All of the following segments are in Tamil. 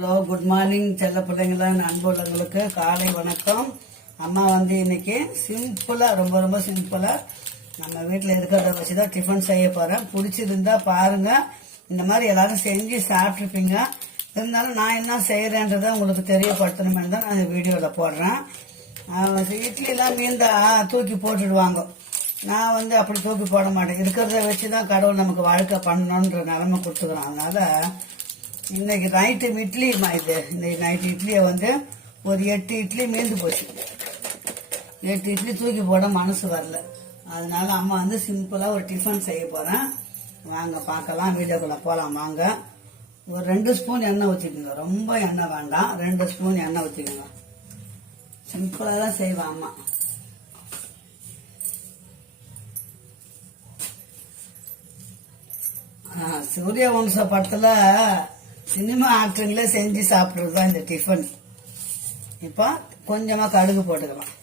ஹலோ, குட் மார்னிங் செல்ல பிள்ளைங்களா, அன்பு உள்ளவங்களுக்கு காலை வணக்கம். அம்மா இன்னைக்கு சிம்பிளா, ரொம்ப ரொம்ப சிம்பிளா நம்ம வீட்டில் இருக்கிறத வச்சுதான் டிஃபன் செய்ய போறேன். பிடிச்சிருந்தா பாருங்க. இந்த மாதிரி எல்லாரும் செஞ்சு சாப்பிட்ருப்பீங்க. இருந்தாலும் நான் என்ன செய்யறேன்றதை உங்களுக்கு தெரியப்படுத்தணுமே தான் நான் இந்த வீடியோவில் போடுறேன். இட்லிலாம் மீந்தா தூக்கி போட்டுடுவாங்க. நான் அப்படி தூக்கி போட மாட்டேன். இருக்கிறத வச்சு தான் கடவுள் நமக்கு வாழ்க்கை பண்ணணுன்ற நிலைமை கொடுத்துக்கிறோம். அதனால இன்னைக்கு நைட்டு இட்லிமா, இன்னைக்கு நைட்டு இட்லியை ஒரு 8 இட்லி மீந்து போச்சு. 8 இட்லி தூக்கி போட மனசு வரல. அதனால அம்மா சிம்பிளா ஒரு டிஃபன் செய்ய போறேன். வாங்க பார்க்கலாம், வீடியோக்குள்ள போலாம் வாங்க. ஒரு 2 ஸ்பூன் எண்ணெய் ஊற்றிக்கோங்க. ரொம்ப எண்ணெய் வேண்டாம், 2 ஸ்பூன் எண்ணெய் ஊற்றிக்கோங்க. சிம்பிளா தான் செய்வேன் அம்மா. சூரிய வம்ச படத்துல சினிமா ஆக்டருங்களே செஞ்சு சாப்பிட்றது தான் இந்த டிஃபன். இப்போ கொஞ்சமா கடுகு போட்டுக்கலாம்.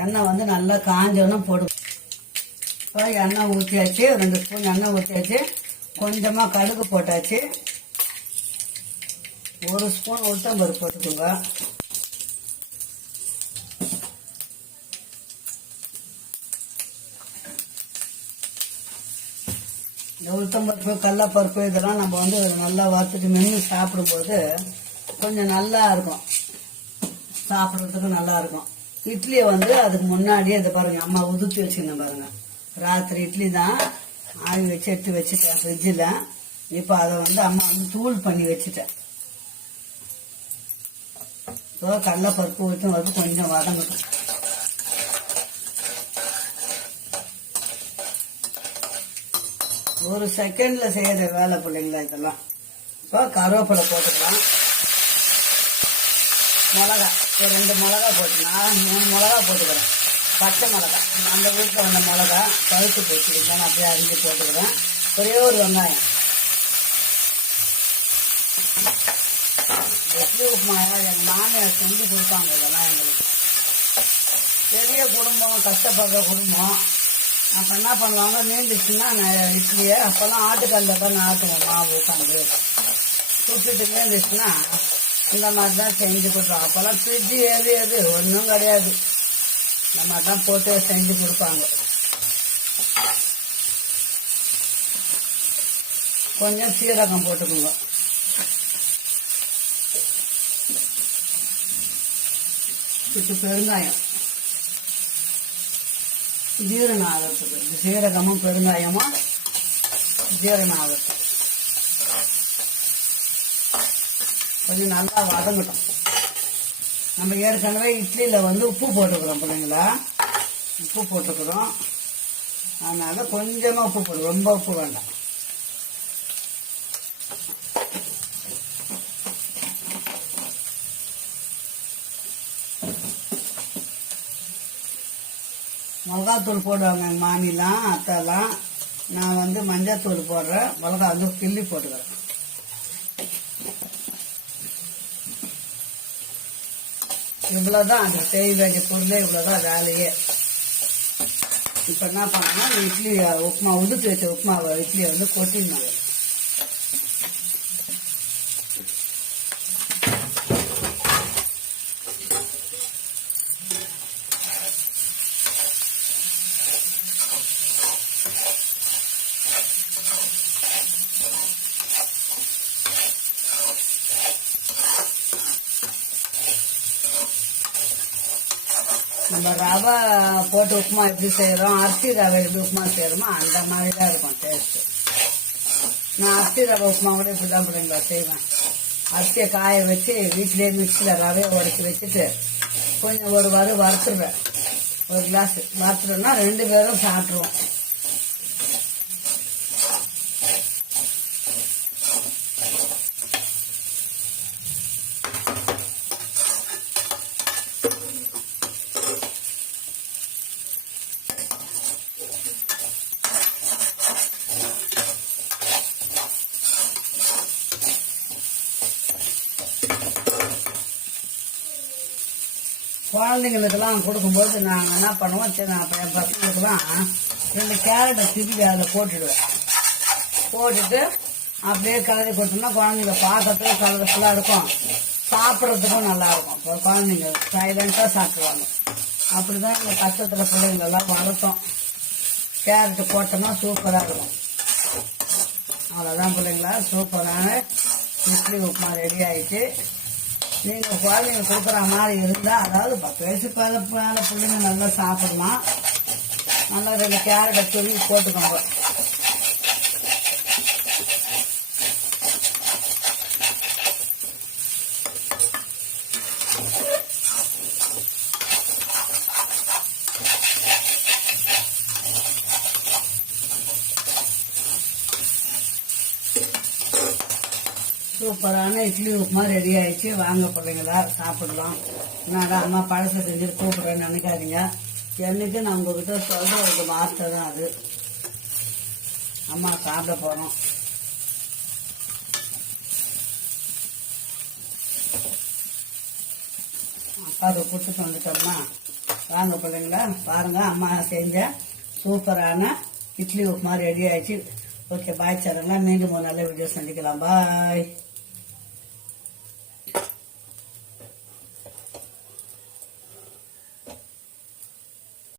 எண்ணெய் நல்லா காஞ்சோன்னு போடுங்க. இப்போ எண்ணெய் ஊற்றியாச்சு, 2 ஸ்பூன் எண்ணெய் ஊற்றியாச்சு. கொஞ்சமா கடுகு போட்டாச்சு. 1 ஸ்பூன் உளுத்தம்பருப்பு போட்டுக்கோங்க. இந்த உளுத்தம்பருப்பு, கடலப்பருப்பு இதெல்லாம் நம்ம நல்லா வறுத்துட்டு மென்று சாப்பிடும்போது கொஞ்சம் நல்லா இருக்கும், சாப்பிட்றதுக்கு நல்லா இருக்கும். இட்லியை அதுக்கு முன்னாடியே இதை பாருங்க, அம்மா உதுத்தி வச்சுக்கணும் பாருங்க. ராத்திரி இட்லி தான் ஆவி வச்சு எடுத்து வச்சுட்டேன் ஃப்ரிட்ஜில். இப்போ அதை அம்மா தூள் பண்ணி வச்சுட்டேன். இப்போ கடலப்பருப்பு ஊற்றும் கொஞ்சம் வதங்கட்டும். ஒரு செகண்ட்ல செய்யற வேலை பிள்ளைங்களா இதெல்லாம். இப்போ கருவேப்பிலை போட்டுக்கலாம். மிளகா ஒரு 2 மிளகா போட்டுக்கலாம். 3 மிளகா போட்டுக்கிறேன். பச்சை மிளகா, அந்த வீட்டில் வந்த மிளகா பழுத்து போச்சுருந்தா நான் அப்படியே அரிஞ்சு போட்டுக்கிறேன். ஒரே ஒரு வெங்காயம். இட்லி உப்புமா எங்கள் மாமியார் செஞ்சு கொடுப்பாங்க. இதெல்லாம் எங்களுக்கு பெரிய குடும்பம், கஷ்டப்படுற குடும்பம். அப்போ என்ன பண்ணுவாங்க, மீந்துச்சுன்னா இட்லியை அப்போல்லாம் ஆட்டுக்கல்ல தான் ஆட்டுவோம். மாவு உட்காந்து சுட்டுட்டு மீந்துச்சுன்னா இந்த மாதிரி தான் செஞ்சு கொடுப்பாங்க. அப்போல்லாம் ஃப்ரிட்ஜு எது ஒன்றும் கிடையாது. இந்த மாதிரி தான் போட்டு செஞ்சு கொடுப்பாங்க. கொஞ்சம் சீரகம் போட்டுக்கோங்க. சுட்டு பெருங்காயம், ஜீரணம் ஆகிறதுக்கு. சீரகமும் பெருங்காயமும் ஜீரணம் ஆகிறது. கொஞ்சம் நல்லா வதங்கட்டும். நம்ம ஏற்கனவே இட்லியில உப்பு போட்டுக்கிறோம் பிள்ளைங்களா, உப்பு போட்டுக்கிறோம். அதனால கொஞ்சமா உப்பு போடும், ரொம்ப உப்பு வேண்டாம். மிளகாத்தூள் போடுவாங்க எங்கள் மாமிலாம், அத்தைலாம். நான் மஞ்சத்தூள் போடுறேன். மிளகா கிள்ளி போட்டுக்கிறேன். இவ்வளோதான் அது செய்ய வேண்டிய பொருளே, இவ்வளோதான் வேலையே. இப்போ என்ன பண்ணணும், இட்லி உப்புமா உதுத்து வச்ச உப்புமாவை இட்லியை கொட்டிடணும். நம்ம ரவை போட்டு உப்புமா எப்படி செய்யறோம், அரிசி ரவை எப்படி உப்புமா செய்யறோமோ அந்த மாதிரி தான் இருக்கும் டேஸ்ட். நான் அரிசி ரவை உப்புமா கூட இப்படிதான் பிள்ளைங்களா செய்வேன். அரிசியை காய வச்சு வீட்டிலேயே மிக்சியில் ரவையை உடச்சி வச்சுட்டு கொஞ்சம் ஒரு வறுத்துருவேன். 1 கிளாஸ் வறுத்துருவேன்னா 2 பேரும் சாப்பிட்ருவோம். குழந்தைங்களுக்கெல்லாம் கொடுக்கும்போது நாங்கள் என்ன பண்ணுவோம், சரி நான் என் பசங்களுக்கெல்லாம் 2 கேரட்டை திருப்பி அதில் போட்டுடுவேன். போட்டுட்டு அப்படியே கலரி கொடுத்தோம்னா குழந்தைங்க பார்க்கறதுக்கு கலர்ஃபுல்லாக இருக்கும், சாப்பிட்றதுக்கும் நல்லா இருக்கும். இப்போ குழந்தைங்க சைலண்டாக சாப்பிடுவாங்க. அப்படிதான் இந்த கஷ்டத்தில் பிள்ளைங்களெல்லாம் வளர்த்தோம். கேரட்டு போட்டோம்னா சூப்பராக இருக்கும். அவ்வளோதான் பிள்ளைங்களா, சூப்பரான இட்லி உப்புமா ரெடி ஆயிடுச்சு. நீங்கள் குழந்தைங்க கொடுக்குற மாதிரி இருந்தால், அதாவது 10 வயசு மேலே பிள்ளைங்க நல்லா சாப்பிடலாம். நல்லா 2 கேரட்டை துருவி போட்டுக்கோங்க. சூப்பரான இட்லி உப்புமா ரெடி ஆயிடுச்சு. வாங்க பிள்ளைங்களா சாப்பிடலாம். என்னடா அம்மா பழசை செஞ்சுட்டு கூப்பிடுறேன்னு நினைக்காதீங்க. என்னைக்கு நான் உங்ககிட்ட சொல்ற ஒரு வார்த்தை தான் அது. அம்மா சாப்பிட போறோம். அப்பாவை கூப்பிட்டு வந்துட்டோம்னா வாங்க பிள்ளைங்களா, பாருங்க அம்மா செஞ்ச சூப்பரான இட்லி உப்புமா ரெடி ஆயிடுச்சு. ஓகே, பாய். சேனல்ல மீண்டும் ஒரு நல்ல வீடியோ சந்திக்கலாம். பாய்.